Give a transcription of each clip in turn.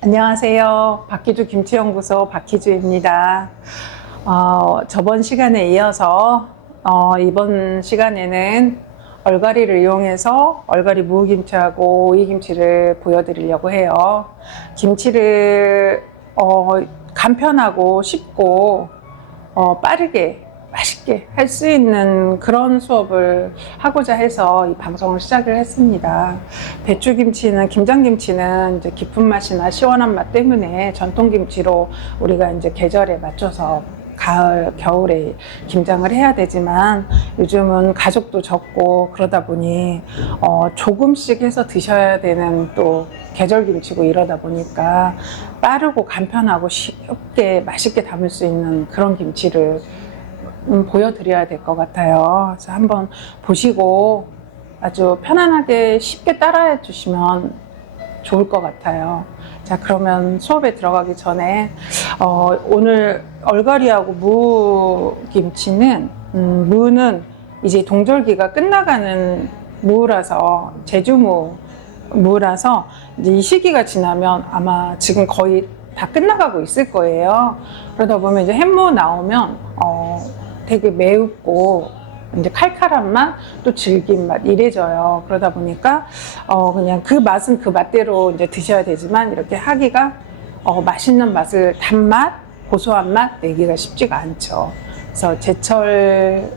안녕하세요. 박희주 김치연구소 박희주입니다. 저번 시간에 이어서 이번 시간에는 얼갈이를 이용해서 얼갈이 무김치하고 오이김치를 보여드리려고 해요. 김치를 간편하고 쉽고 빠르게 맛있게 할 수 있는 그런 수업을 하고자 해서 이 방송을 시작을 했습니다. 배추김치는, 김장김치는 이제 깊은 맛이나 시원한 맛 때문에 전통김치로 우리가 이제 계절에 맞춰서 가을, 겨울에 김장을 해야 되지만 요즘은 가족도 적고 그러다 보니 조금씩 해서 드셔야 되는 또 계절김치고 이러다 보니까 빠르고 간편하고 쉽게 맛있게 담을 수 있는 그런 김치를 보여드려야 될 것 같아요. 그래서 한번 보시고 아주 편안하게 쉽게 따라해 주시면 좋을 것 같아요. 자, 그러면 수업에 들어가기 전에 오늘 얼갈이하고 무김치는 무는 이제 동절기가 끝나가는 무라서 제주무 무라서 이제 이 시기가 지나면 아마 지금 거의 다 끝나가고 있을 거예요. 그러다 보면 이제 햇무 나오면 되게 매웁고 이제 칼칼한 맛, 또 질긴 맛 이래져요. 그러다 보니까 그냥 그 맛은 그 맛대로 이제 드셔야 되지만 이렇게 하기가 맛있는 맛을 단맛, 고소한 맛 내기가 쉽지가 않죠. 그래서 제철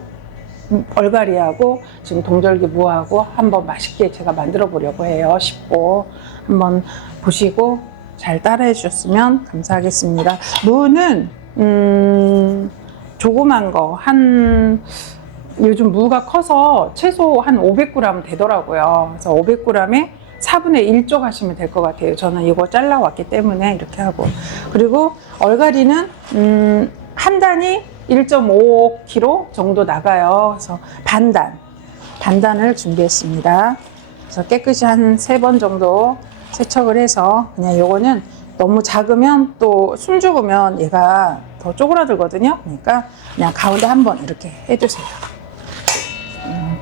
얼갈이하고 지금 동절기 무하고 한번 맛있게 제가 만들어 보려고 해요. 쉽고 한번 보시고 잘 따라해 주셨으면 감사하겠습니다. 무는 조그만 거 요즘 무가 커서 최소 한 500g 되더라고요. 그래서 500g에 4분의 1쪽 하시면 될 것 같아요. 저는 이거 잘라왔기 때문에 이렇게 하고. 그리고 얼갈이는 한 단이 1.5kg 정도 나가요. 그래서 반단을 준비했습니다. 그래서 깨끗이 한 3번 정도 세척을 해서 그냥 요거는 너무 작으면 또 숨 죽으면 얘가 더 쪼그라들거든요. 그러니까 그냥 가운데 한번 이렇게 해주세요.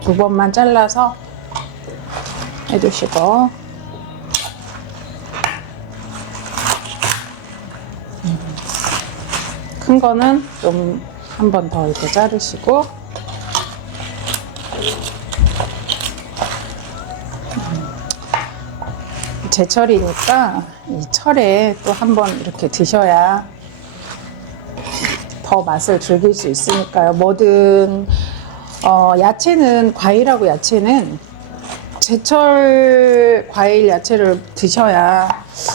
2번만 잘라서 해주시고 큰 거는 좀 한 번 더 이렇게 자르시고 제철이니까 이 철에 또 한 번 이렇게 드셔야 더 맛을 즐길 수 있으니까요. 뭐든 야채는, 과일하고 야채는 제철 과일 야채를 드셔야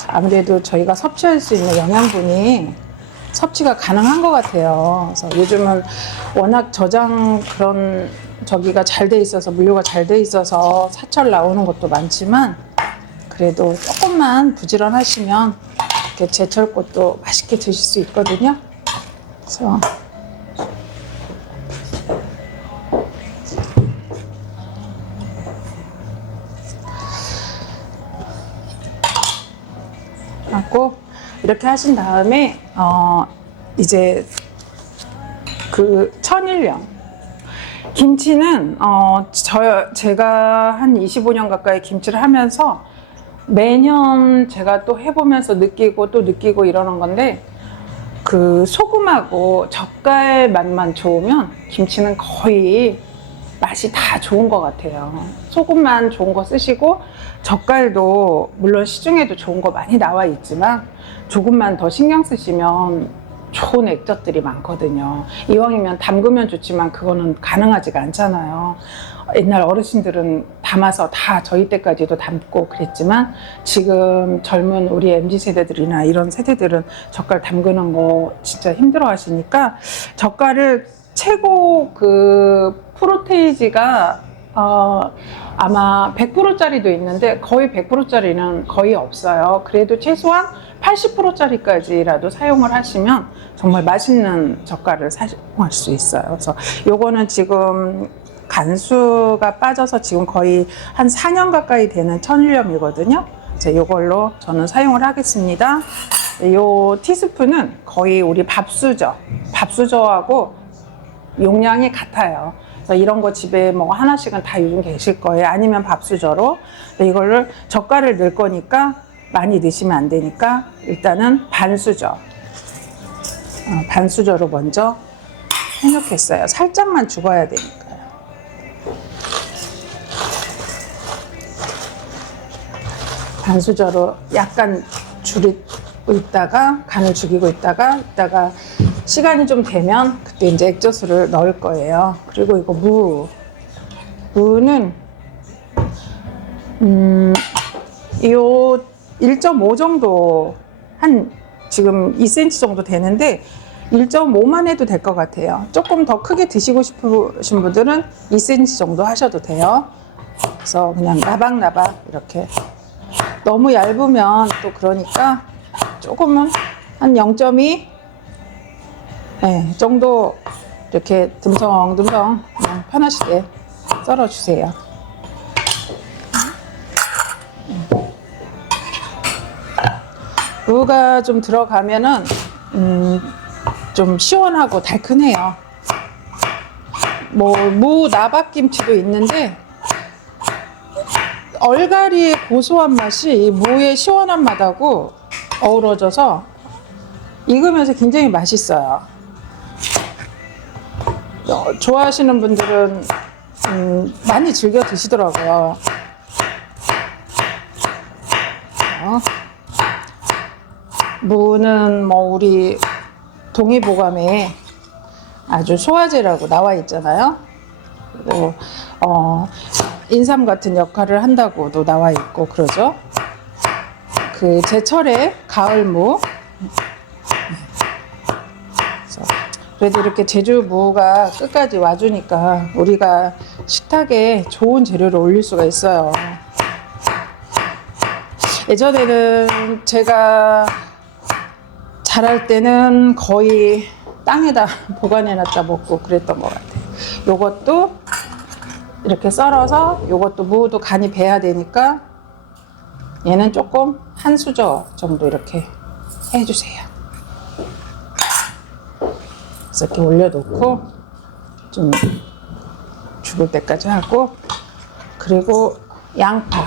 아무래도 저희가 섭취할 수 있는 영양분이 섭취가 가능한 것 같아요. 그래서 요즘은 워낙 저장 그런 저기가 잘 돼 있어서, 물류가 잘 돼 있어서 사철 나오는 것도 많지만 그래도 조금만 부지런하시면 이렇게 제철 것도 맛있게 드실 수 있거든요. 그래서 하고 이렇게 하신 다음에 이제 그 천일염 김치는 제가 한 25년 가까이 김치를 하면서 매년 제가 또 해보면서 느끼고 또 느끼고 이러는 건데 그 소금하고 젓갈 맛만 좋으면 김치는 거의 맛이 다 좋은 것 같아요. 소금만 좋은 거 쓰시고 젓갈도 물론 시중에도 좋은 거 많이 나와 있지만 조금만 더 신경 쓰시면 좋은 액젓들이 많거든요. 이왕이면 담그면 좋지만 그거는 가능하지가 않잖아요. 옛날 어르신들은 담아서 다 저희 때까지도 담고 그랬지만 지금 젊은 우리 MZ세대들이나 이런 세대들은 젓갈 담그는 거 진짜 힘들어 하시니까 젓갈을 최고 그 프로테이지가 아마 100%짜리도 있는데 거의 100%짜리는 거의 없어요. 그래도 최소한 80%짜리까지라도 사용을 하시면 정말 맛있는 젓갈을 사용할 수 있어요. 그래서 요거는 지금 간수가 빠져서 지금 거의 한 4년 가까이 되는 천일염이거든요. 이제 요걸로 저는 사용을 하겠습니다. 요 티스푼은 거의 우리 밥수저하고 용량이 같아요. 그래서 이런 거 집에 뭐 하나씩은 다 요즘 계실 거예요. 아니면 밥수저로 이거를 젓갈을 넣을 거니까 많이 넣으시면 안 되니까 일단은 반수저, 반수저로 먼저 해놓겠어요. 살짝만 죽어야 되니까요. 반수저로 약간 줄이고 있다가 간을 죽이고 있다가 시간이 좀 되면 그때 이제 액젓수를 넣을 거예요. 그리고 이거 무는 요 1.5 정도, 한 지금 2cm 정도 되는데 1.5만 해도 될 것 같아요. 조금 더 크게 드시고 싶으신 분들은 2cm 정도 하셔도 돼요. 그래서 그냥 나박나박 이렇게, 너무 얇으면 또 그러니까 조금은 한 0.2 정도 이렇게 듬성듬성 그냥 편하시게 썰어주세요. 무가 좀 들어가면은 좀 시원하고 달큰해요. 뭐 무 나박김치도 있는데 얼갈이의 고소한 맛이 이 무의 시원한 맛하고 어우러져서 익으면서 굉장히 맛있어요. 좋아하시는 분들은 많이 즐겨 드시더라고요. 무는 뭐 우리 동의보감에 아주 소화제라고 나와 있잖아요. 그리고 인삼 같은 역할을 한다고도 나와 있고 그러죠. 그 제철의 가을무. 그래도 이렇게 제주무가 끝까지 와주니까 우리가 식탁에 좋은 재료를 올릴 수가 있어요. 예전에는 제가 자랄 때는 거의 땅에다 보관해놨다 먹고 그랬던 것 같아요. 요것도 이렇게 썰어서, 요것도 무도 간이 배야 되니까 얘는 조금 한 수저 정도 이렇게 해주세요. 그래서 이렇게 올려놓고 좀 죽을 때까지 하고, 그리고 양파.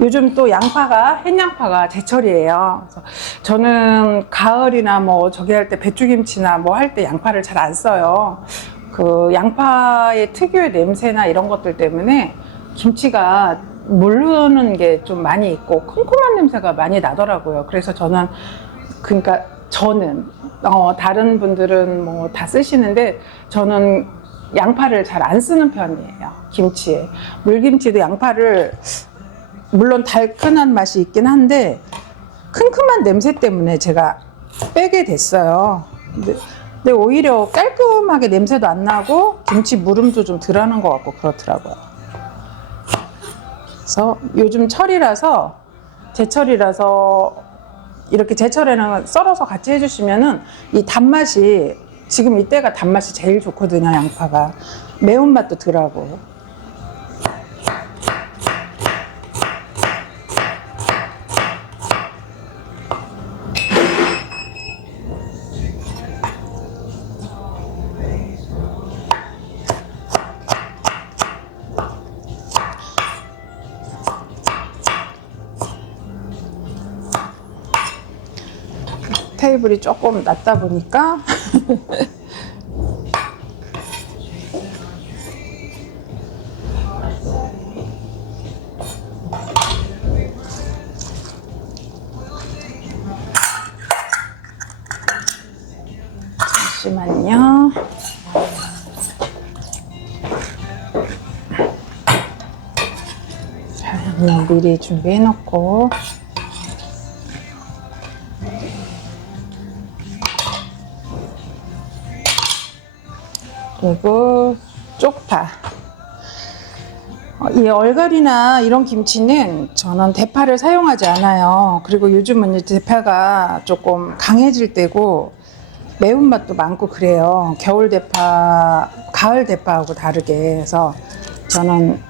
요즘 또 양파가, 햇양파가 제철이에요. 그래서 저는 가을이나 뭐 저기 할 때 배추김치나 뭐 할 때 양파를 잘 안 써요. 그 양파의 특유의 냄새나 이런 것들 때문에 김치가 물르는 게 좀 많이 있고 쿰쿰한 냄새가 많이 나더라고요. 그래서 저는 다른 분들은 뭐 다 쓰시는데 저는 양파를 잘 안 쓰는 편이에요. 김치에. 물김치도 양파를, 물론 달큰한 맛이 있긴 한데 쿰쿰한 냄새 때문에 제가 빼게 됐어요. 근데 오히려 깔끔하게 냄새도 안 나고 김치 물음도 좀 덜하는 것 같고 그렇더라고요. 그래서 요즘 철이라서, 제철이라서 이렇게 제철에는 썰어서 같이 해주시면은 이 단맛이, 지금 이때가 단맛이 제일 좋거든요. 양파가 매운맛도 덜하고. 테이블이 조금 낮다 보니까 잠시만요. 자, 그냥 미리 준비해 놓고, 그리고 쪽파. 이 얼갈이나 이런 김치는 저는 대파를 사용하지 않아요. 그리고 요즘은 대파가 조금 강해질 때고 매운맛도 많고 그래요. 겨울 대파, 가을 대파하고 다르게. 해서 저는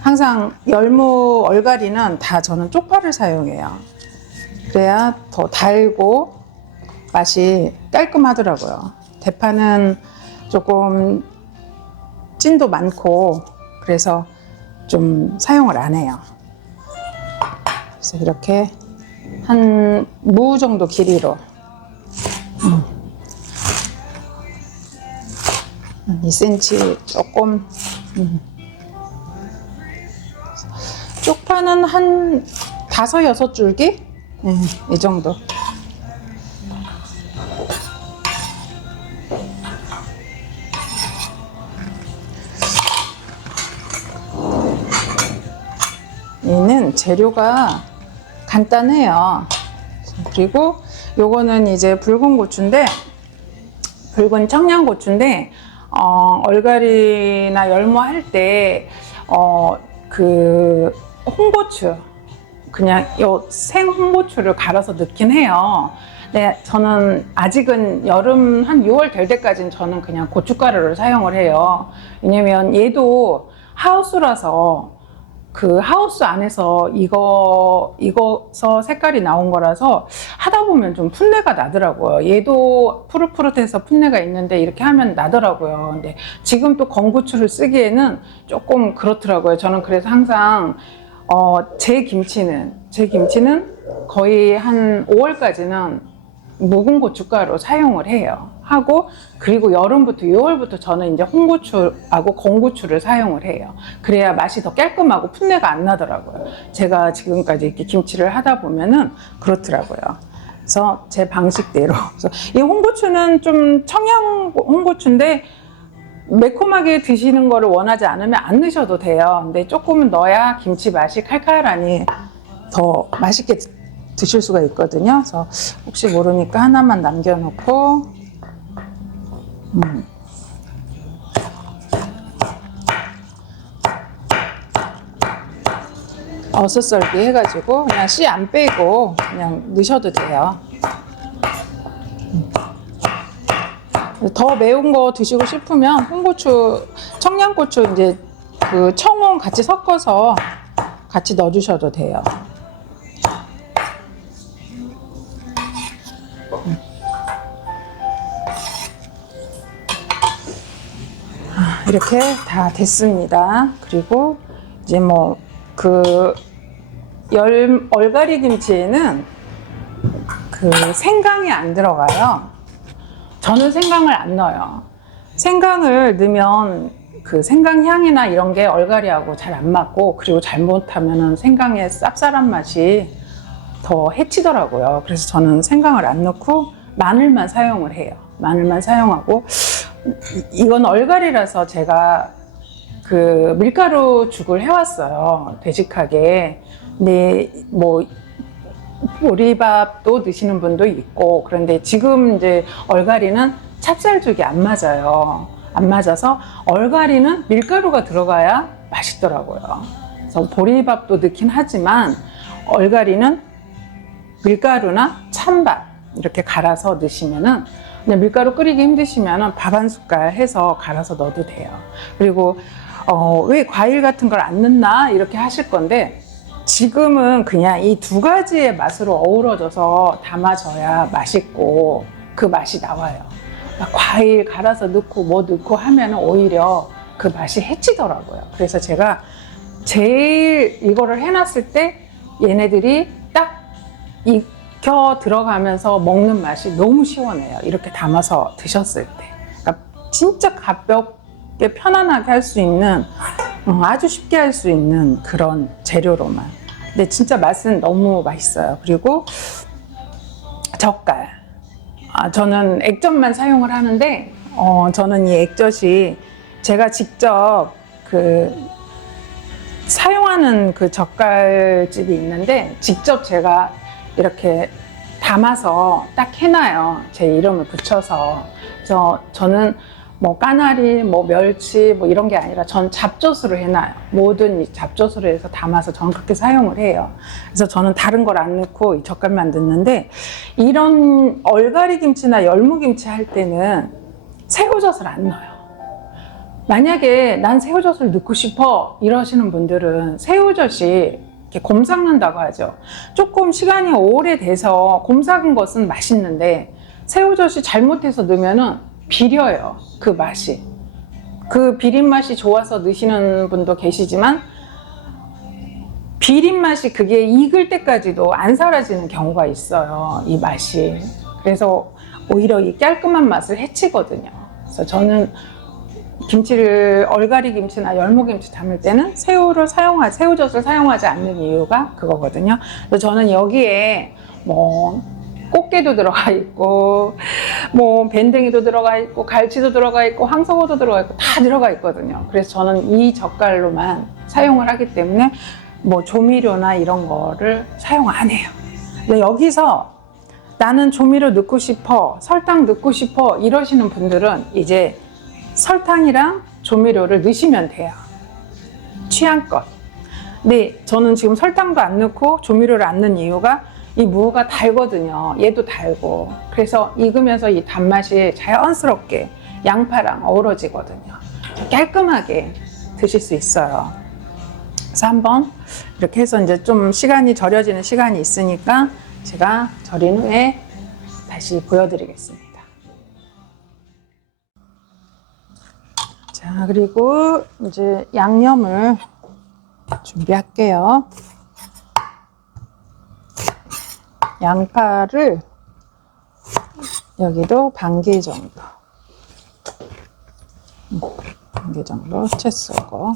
항상 열무, 얼갈이는 다 저는 쪽파를 사용해요. 그래야 더 달고 맛이 깔끔하더라고요. 대파는 조금 찐도 많고 그래서 좀 사용을 안 해요. 그래서 이렇게 한 무 정도 길이로. 한 2cm 조금. 쪽파는 한 5, 6줄기? 이 정도. 얘는 재료가 간단해요. 그리고 요거는 이제 붉은 고추인데, 붉은 청양고추인데, 얼갈이나 열무할 때, 그 홍고추, 그냥 요 생 홍고추를 갈아서 넣긴 해요. 근데 저는 아직은 여름 한 6월 될 때까지는 저는 그냥 고춧가루를 사용을 해요. 왜냐면 얘도 하우스라서 그 하우스 안에서 익어서 색깔이 나온 거라서 하다 보면 좀 풋내가 나더라고요. 얘도 푸릇푸릇해서 풋내가 있는데 이렇게 하면 나더라고요. 근데 지금 또 건고추를 쓰기에는 조금 그렇더라고요. 저는 그래서 항상 제 김치는 거의 한 5월까지는 묵은 고춧가루 사용을 해요. 그리고 여름부터 6월부터 저는 이제 홍고추하고 건고추를 사용을 해요. 그래야 맛이 더 깔끔하고 풋내가 안 나더라고요. 제가 지금까지 이렇게 김치를 하다 보면은 그렇더라고요. 그래서 제 방식대로. 그래서 이 홍고추는 좀 청양 홍고추인데 매콤하게 드시는 거를 원하지 않으면 안 넣으셔도 돼요. 근데 조금은 넣어야 김치 맛이 칼칼하니 더 맛있게 드실 수가 있거든요. 그래서 혹시 모르니까 하나만 남겨놓고, 어슷썰기 해가지고 그냥 씨 안 빼고 그냥 넣으셔도 돼요. 더 매운 거 드시고 싶으면 홍고추, 청양고추 이제 그 청홍 같이 섞어서 같이 넣어주셔도 돼요. 이렇게 다 됐습니다. 그리고 이제 뭐 그 얼갈이 김치에는 그 생강이 안 들어가요. 저는 생강을 안 넣어요. 생강을 넣으면 그 생강 향이나 이런 게 얼갈이하고 잘 안 맞고, 그리고 잘못하면은 생강의 쌉쌀한 맛이 더 해치더라고요. 그래서 저는 생강을 안 넣고 마늘만 사용을 해요. 마늘만 사용하고, 이건 얼갈이라서 제가 그 밀가루 죽을 해왔어요. 되직하게. 근데 뭐 보리밥도 드시는 분도 있고, 그런데 지금 이제 얼갈이는 찹쌀죽이 안 맞아요. 안 맞아서 얼갈이는 밀가루가 들어가야 맛있더라고요. 그래서 보리밥도 넣긴 하지만 얼갈이는 밀가루나 찬밥 이렇게 갈아서 넣으시면은, 그냥 밀가루 끓이기 힘드시면은 밥 한 숟갈 해서 갈아서 넣어도 돼요. 그리고 왜 과일 같은 걸 안 넣나 이렇게 하실 건데, 지금은 그냥 이 두 가지의 맛으로 어우러져서 담아져야 맛있고 그 맛이 나와요. 과일 갈아서 넣고 뭐 넣고 하면 오히려 그 맛이 해치더라고요. 그래서 제가 제일 이거를 해놨을 때 얘네들이 딱 익혀 들어가면서 먹는 맛이 너무 시원해요. 이렇게 담아서 드셨을 때. 그러니까 진짜 가볍게 편안하게 할 수 있는, 아주 쉽게 할 수 있는 그런 재료로만. 근데 진짜 맛은 너무 맛있어요. 그리고 젓갈. 저는 액젓만 사용을 하는데, 저는 이 액젓이 제가 직접 사용하는 그 젓갈집이 있는데, 직접 제가 이렇게 담아서 딱 해놔요. 제 이름을 붙여서. 그래서 저는 뭐 까나리, 뭐 멸치, 뭐 이런 게 아니라 전 잡젓으로 해놔요. 모든 이 잡젓으로 해서 담아서 저는 그렇게 사용을 해요. 그래서 저는 다른 걸 안 넣고 이 젓갈만 넣는데, 이런 얼갈이 김치나 열무김치 할 때는 새우젓을 안 넣어요. 만약에 난 새우젓을 넣고 싶어 이러시는 분들은 새우젓이 이렇게 곰 삭는다고 하죠. 조금 시간이 오래돼서 곰 삭은 것은 맛있는데 새우젓이 잘못해서 넣으면은 비려요. 그 맛이. 그 비린 맛이 좋아서 넣으시는 분도 계시지만 비린 맛이 그게 익을 때까지도 안 사라지는 경우가 있어요. 이 맛이. 그래서 오히려 이 깔끔한 맛을 해치거든요. 그래서 저는 김치를 얼갈이 김치나 열무김치 담을 때는 새우젓을 사용하지 않는 이유가 그거거든요. 그래서 저는 여기에 뭐 꽃게도 들어가 있고 뭐 밴댕이도 들어가 있고 갈치도 들어가 있고 황석어도 들어가 있고 다 들어가 있거든요. 그래서 저는 이 젓갈로만 사용을 하기 때문에 뭐 조미료나 이런 거를 사용 안 해요. 근데 여기서 나는 조미료 넣고 싶어, 설탕 넣고 싶어 이러시는 분들은 이제 설탕이랑 조미료를 넣으시면 돼요. 취향껏. 근데 저는 지금 설탕도 안 넣고 조미료를 안 넣은 이유가 이 무가 달거든요. 얘도 달고. 그래서 익으면서 이 단맛이 자연스럽게 양파랑 어우러지거든요. 깔끔하게 드실 수 있어요. 그래서 한번 이렇게 해서 이제 좀 시간이 절여지는 시간이 있으니까 제가 절인 후에 다시 보여드리겠습니다. 자, 그리고 이제 양념을 준비할게요. 양파를 여기도 반 개 정도, 반 개 정도 채 썰고,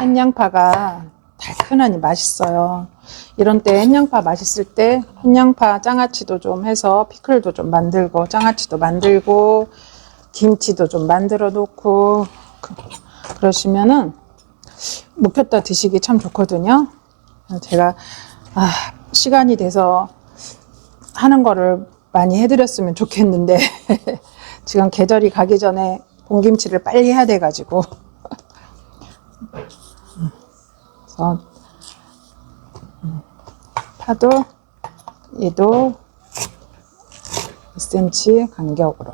햇양파가 달큰하니 맛있어요. 이런 때 햇양파 맛있을 때 햇양파 장아찌도 좀 해서 피클도 좀 만들고 장아찌도 만들고 김치도 좀 만들어 놓고 그러시면은 묵혔다 드시기 참 좋거든요. 제가 시간이 돼서 하는 거를 많이 해드렸으면 좋겠는데 지금 계절이 가기 전에 봄김치를 빨리 해야 돼가지고 그래서 파도 얘도 2cm 간격으로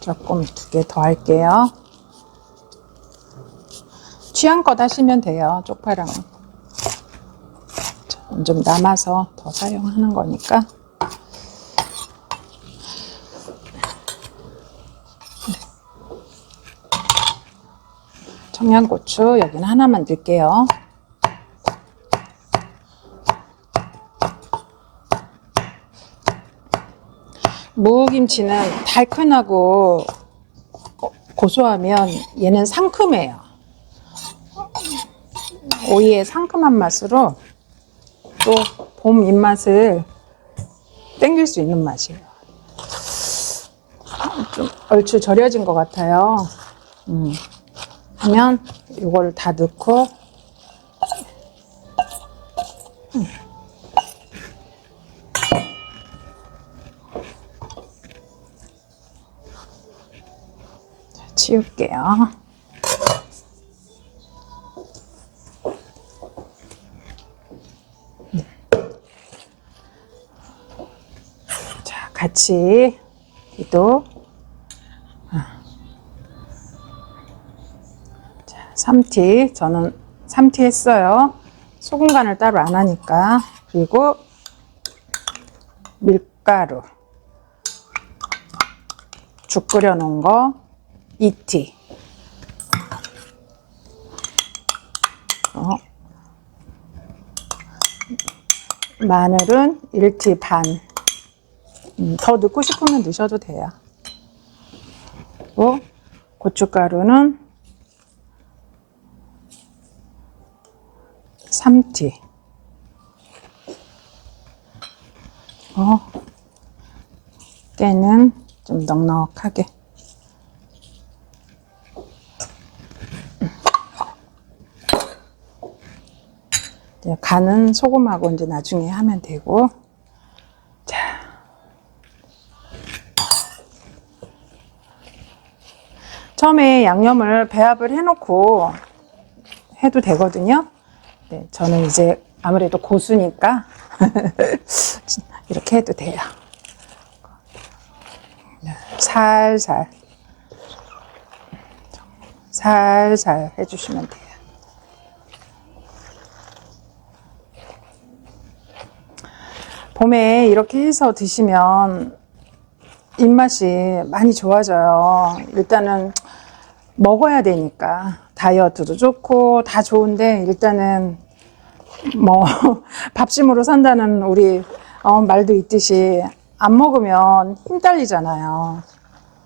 조금 2개 더 할게요. 취향껏 하시면 돼요. 쪽파랑은 좀 남아서 더 사용하는 거니까. 청양고추 여기는 하나만 넣을게요. 무김치는 달큰하고 고소하면 얘는 상큼해요. 오이의 상큼한 맛으로 또 봄 입맛을 땡길 수 있는 맛이에요. 좀 얼추 절여진 것 같아요. 하면 이걸 다 넣고 치울게요. 자, 같이 또 삼티, 저는 삼티 했어요. 소금 간을 따로 안 하니까. 그리고 밀가루, 죽 끓여 놓은 거 2티, 마늘은 1티 반. 더 넣고 싶으면 넣으셔도 돼요. 그리고 고춧가루는 3티. 깨는 좀 넉넉하게. 간은 소금하고 이제 나중에 하면 되고. 자. 처음에 양념을 배합을 해놓고 해도 되거든요. 네, 저는 이제 아무래도 고수니까 이렇게 해도 돼요. 살살 살살 해주시면 돼요. 봄에 이렇게 해서 드시면 입맛이 많이 좋아져요. 일단은 먹어야 되니까 다이어트도 좋고 다 좋은데 일단은 뭐 밥심으로 산다는 우리 말도 있듯이 안 먹으면 힘 딸리잖아요.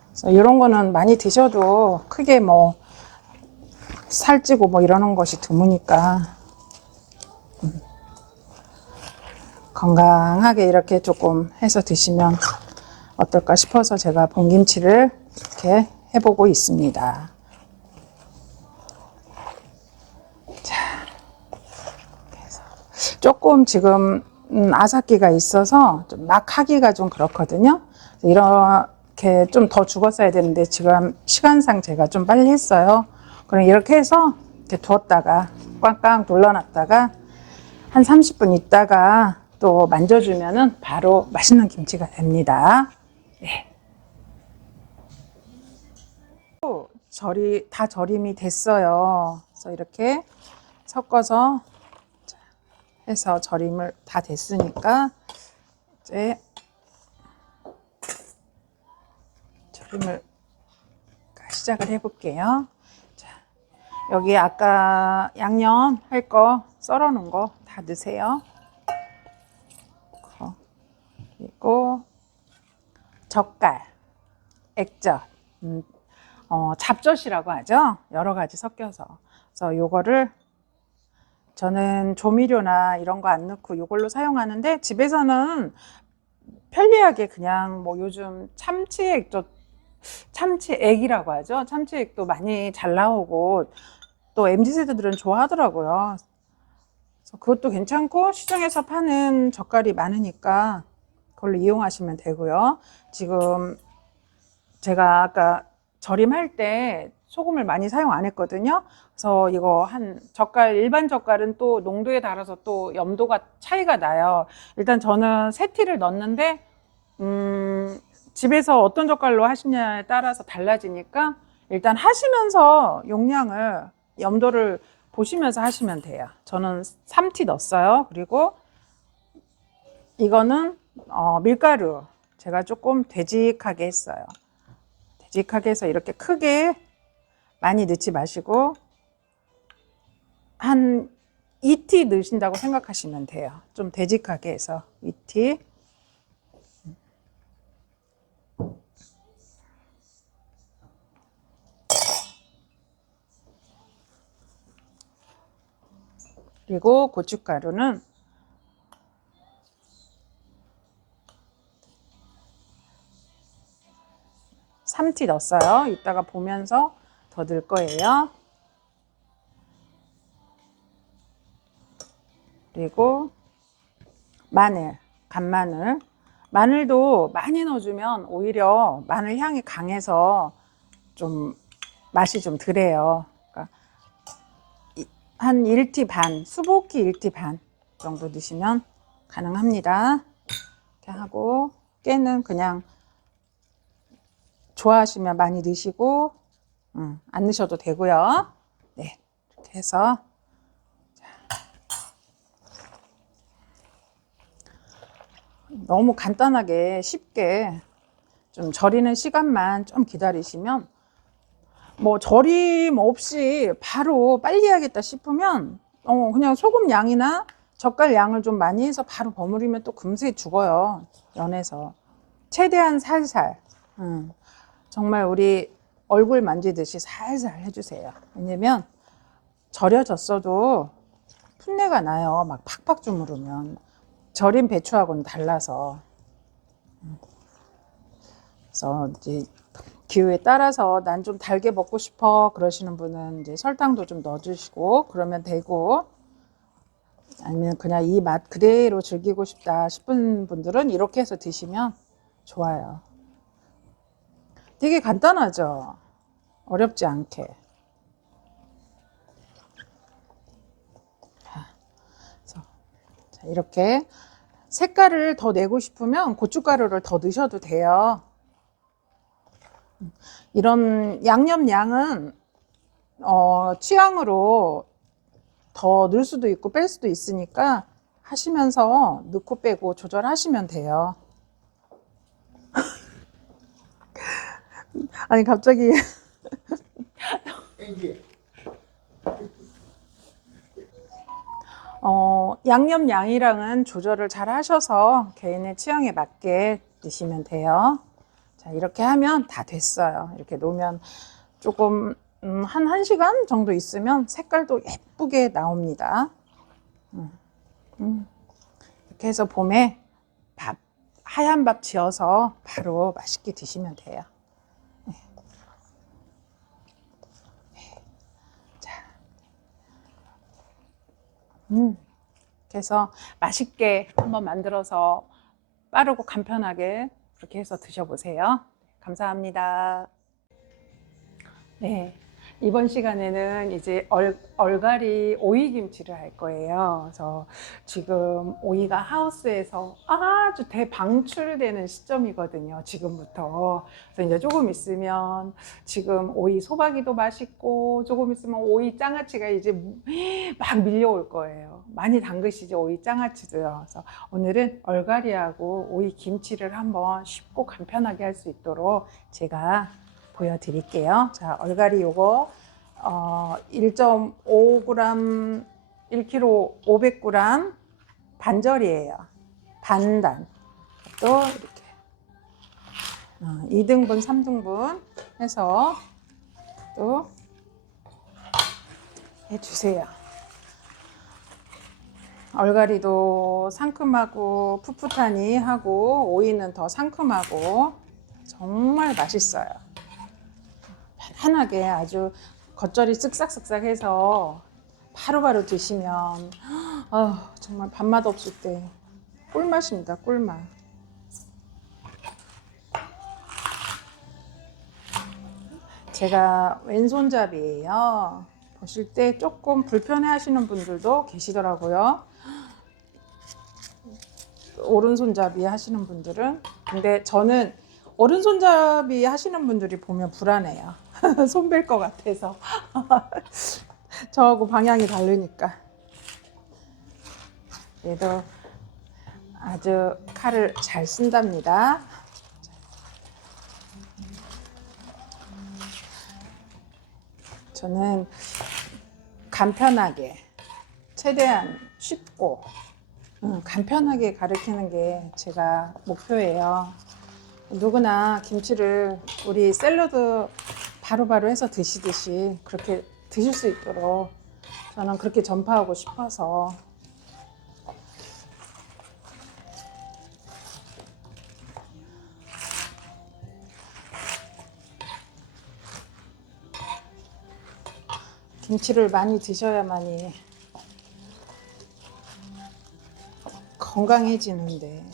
그래서 이런 거는 많이 드셔도 크게 뭐 살찌고 뭐 이러는 것이 드무니까 건강하게 이렇게 조금 해서 드시면 어떨까 싶어서 제가 봄김치를 이렇게 해보고 있습니다. 자, 조금 지금 아삭기가 있어서 좀 막 하기가 좀 그렇거든요. 이렇게 좀 더 죽었어야 되는데 지금 시간상 제가 좀 빨리 했어요. 그럼 이렇게 해서 이렇게 두었다가 꽝꽝 눌러놨다가 한 30분 있다가 또 만져주면은 바로 맛있는 김치가 됩니다. 네. 다 절임이 됐어요. 그래서 이렇게 섞어서 해서 절임을 다 됐으니까 이제 절임을 시작을 해볼게요. 자, 여기 아까 양념 할 거 썰어 놓은 거 다 넣으세요. 그리고 젓갈, 액젓, 잡젓이라고 하죠. 여러 가지 섞여서. 그래서 요거를 저는 조미료나 이런 거 안 넣고 이걸로 사용하는데 집에서는 편리하게 그냥 뭐 요즘 참치액이라고 하죠. 참치액도 많이 잘 나오고 또 MZ세대들은 좋아하더라고요. 그래서 그것도 괜찮고 시중에서 파는 젓갈이 많으니까 그걸로 이용하시면 되고요. 지금 제가 아까 절임할 때 소금을 많이 사용 안 했거든요. 그래서 이거 일반 젓갈은 또 농도에 따라서 또 염도가 차이가 나요. 일단 저는 3티를 넣었는데, 집에서 어떤 젓갈로 하시냐에 따라서 달라지니까 일단 하시면서 용량을, 염도를 보시면서 하시면 돼요. 저는 3티 넣었어요. 그리고 이거는 밀가루. 제가 조금 되직하게 했어요. 되직하게 해서 이렇게 크게 많이 넣지 마시고 한 2티 넣으신다고 생각하시면 돼요. 좀 되직하게 해서 2티. 그리고 고춧가루는 3티 넣었어요. 이따가 보면서 더 넣을 거예요. 그리고 마늘, 간마늘. 마늘도 많이 넣어주면 오히려 마늘 향이 강해서 좀 맛이 좀 덜해요. 그러니까 한 1티 반, 수북히 1티 반 정도 넣으시면 가능합니다. 이렇게 하고 깨는 그냥 좋아하시면 많이 넣으시고 안 넣으셔도 되고요. 네, 이렇게 해서 너무 간단하게 쉽게 좀 절이는 시간만 좀 기다리시면 뭐 절임 없이 바로 빨리 해야겠다 싶으면 그냥 소금 양이나 젓갈 양을 좀 많이 해서 바로 버무리면 또 금세 죽어요. 연해서 최대한 살살 정말 우리 얼굴 만지듯이 살살 해주세요. 왜냐면 절여졌어도 풋내가 나요. 막 팍팍 주무르면 절인 배추하고는 달라서. 그래서 이제 기호에 따라서 난 좀 달게 먹고 싶어 그러시는 분은 이제 설탕도 좀 넣어주시고 그러면 되고, 아니면 그냥 이 맛 그대로 즐기고 싶다 싶은 분들은 이렇게 해서 드시면 좋아요. 되게 간단하죠. 어렵지 않게. 자, 이렇게 색깔을 더 내고 싶으면 고춧가루를 더 넣으셔도 돼요. 이런 양념 양은 취향으로 더 넣을 수도 있고 뺄 수도 있으니까 하시면서 넣고 빼고 조절하시면 돼요. 아니 갑자기 양념 양이랑은 조절을 잘 하셔서 개인의 취향에 맞게 드시면 돼요. 자, 이렇게 하면 다 됐어요. 이렇게 놓으면 조금 한 1시간 정도 있으면 색깔도 예쁘게 나옵니다. 이렇게 해서 봄에 밥, 하얀 밥 지어서 바로 맛있게 드시면 돼요. 그래서 맛있게 한번 만들어서 빠르고 간편하게 그렇게 해서 드셔보세요. 감사합니다. 네. 이번 시간에는 이제 얼갈이 오이김치를 할 거예요. 그래서 지금 오이가 하우스에서 아주 대방출되는 시점이거든요. 지금부터. 그래서 이제 조금 있으면 지금 오이 소박이도 맛있고 조금 있으면 오이 장아찌가 이제 막 밀려올 거예요. 많이 담그시죠, 오이 장아찌도요. 그래서 오늘은 얼갈이하고 오이 김치를 한번 쉽고 간편하게 할 수 있도록 제가 보여드릴게요. 자, 얼갈이 요거 1.5g, 1kg 500g 반절이에요. 반단. 또 이렇게 2등분, 3등분 해서 또 해주세요. 얼갈이도 상큼하고 풋풋하니 하고 오이는 더 상큼하고 정말 맛있어요. 편하게 아주 겉절이 쓱싹쓱싹 해서 바로바로 드시면 정말 밥맛 없을 때 꿀맛입니다. 꿀맛. 제가 왼손잡이에요. 보실 때 조금 불편해 하시는 분들도 계시더라고요. 오른손잡이 하시는 분들은. 근데 저는 오른손잡이 하시는 분들이 보면 불안해요. 손 뺄 것 같아서. 저하고 방향이 다르니까. 얘도 아주 칼을 잘 쓴답니다. 저는 간편하게, 최대한 쉽고 간편하게 가르치는 게 제가 목표예요. 누구나 김치를 우리 샐러드 바로바로 해서 드시듯이 그렇게 드실 수 있도록 저는 그렇게 전파하고 싶어서. 김치를 많이 드셔야만이 건강해지는데.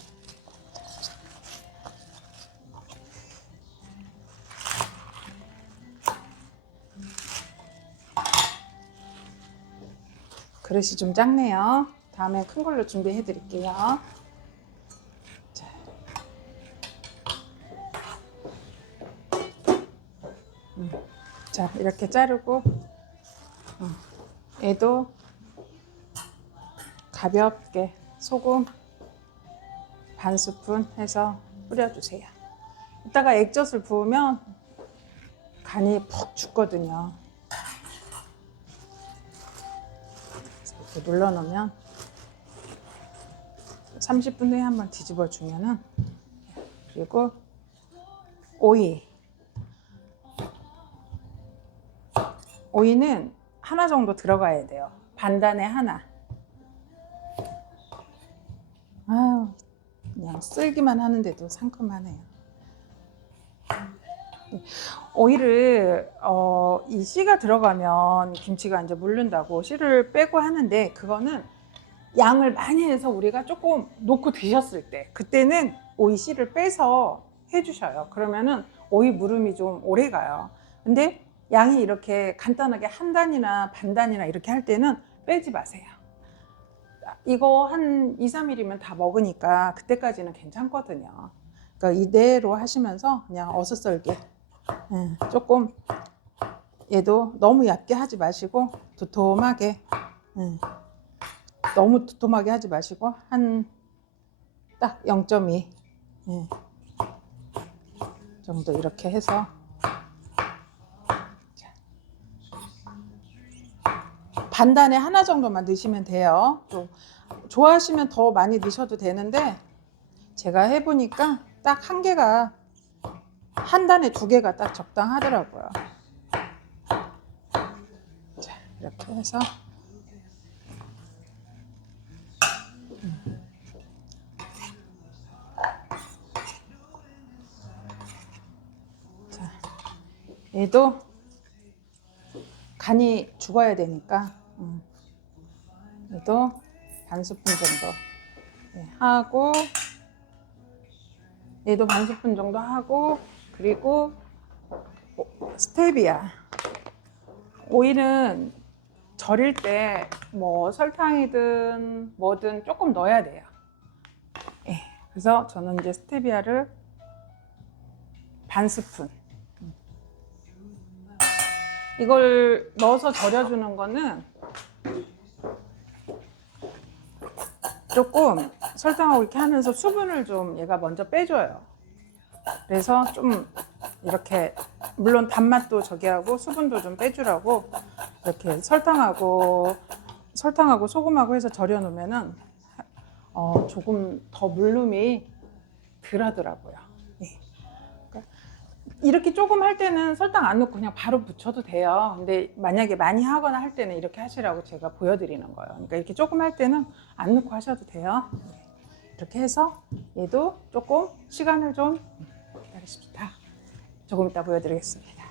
그릇이 좀 작네요. 다음에 큰 걸로 준비해 드릴게요. 자, 이렇게 자르고 얘도 가볍게 소금 반 스푼 해서 뿌려주세요. 이따가 액젓을 부으면 간이 푹 죽거든요. 이렇게 눌러놓으면 30분 후에 한번 뒤집어 주면은. 그리고 오이는 하나 정도 들어가야 돼요. 반단에 하나. 그냥 쓸기만 하는데도 상큼하네요. 오이를 이 씨가 들어가면 김치가 이제 물른다고 씨를 빼고 하는데, 그거는 양을 많이 해서 우리가 조금 놓고 드셨을 때 그때는 오이 씨를 빼서 해주셔요. 그러면은 오이 무름이 좀 오래 가요. 근데 양이 이렇게 간단하게 한 단이나 반 단이나 이렇게 할 때는 빼지 마세요. 이거 한 2, 3일이면 다 먹으니까 그때까지는 괜찮거든요. 그러니까 이대로 하시면서 그냥 어슷썰게 조금 얘도 너무 얇게 하지 마시고 두툼하게, 너무 두툼하게 하지 마시고 한 딱 0.2 정도 이렇게 해서 반단에 하나 정도만 넣으시면 돼요. 또 좋아하시면 더 많이 넣으셔도 되는데 제가 해보니까 딱 한 개가, 한 단에 2개가 딱 적당하더라고요. 자, 이렇게 해서 자, 얘도 간이 죽어야 되니까 얘도 반 스푼 정도 하고, 얘도 반 스푼 정도 하고, 그리고 스테비아. 오일은 절일 때 뭐 설탕이든 뭐든 조금 넣어야 돼요. 그래서 저는 이제 스테비아를 반 스푼. 이걸 넣어서 절여주는 거는 조금 설탕하고 이렇게 하면서 수분을 좀 얘가 먼저 빼줘요. 그래서 좀 이렇게, 물론 단맛도 저기 하고 수분도 좀 빼주라고 이렇게 설탕하고 소금하고 해서 절여 놓으면은 조금 더 물름이 덜 하더라고요. 그러니까 이렇게 조금 할 때는 설탕 안 넣고 그냥 바로 부쳐도 돼요. 근데 만약에 많이 하거나 할 때는 이렇게 하시라고 제가 보여드리는 거예요. 그러니까 이렇게 조금 할 때는 안 넣고 하셔도 돼요. 이렇게 해서 얘도 조금 시간을 좀 기다리십시다. 조금 이따 보여드리겠습니다.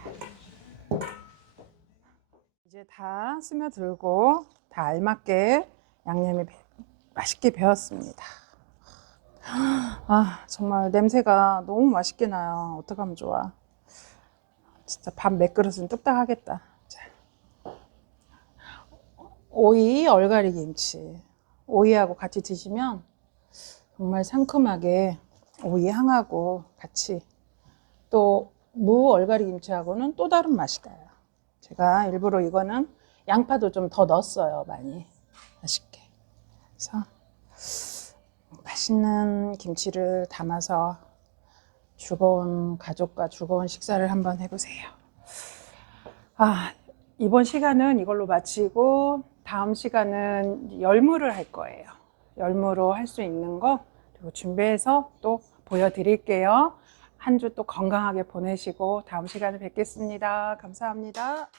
이제 다 스며들고 다 알맞게 양념이 맛있게 배었습니다. 아, 정말 냄새가 너무 맛있게 나요. 어떡하면 좋아. 진짜 밥 몇 그릇은 뚝딱 하겠다. 자, 오이 얼갈이 김치. 오이하고 같이 드시면 정말 상큼하게 오이 향하고 같이, 또 무 얼갈이 김치하고는 또 다른 맛이 나요. 제가 일부러 이거는 양파도 좀 더 넣었어요. 많이 맛있게. 그래서 맛있는 김치를 담아서 즐거운 가족과 즐거운 식사를 한번 해보세요. 이번 시간은 이걸로 마치고 다음 시간은 열무를 할 거예요. 열무로 할 수 있는 거 그리고 준비해서 또 보여드릴게요. 한 주 또 건강하게 보내시고 다음 시간에 뵙겠습니다. 감사합니다.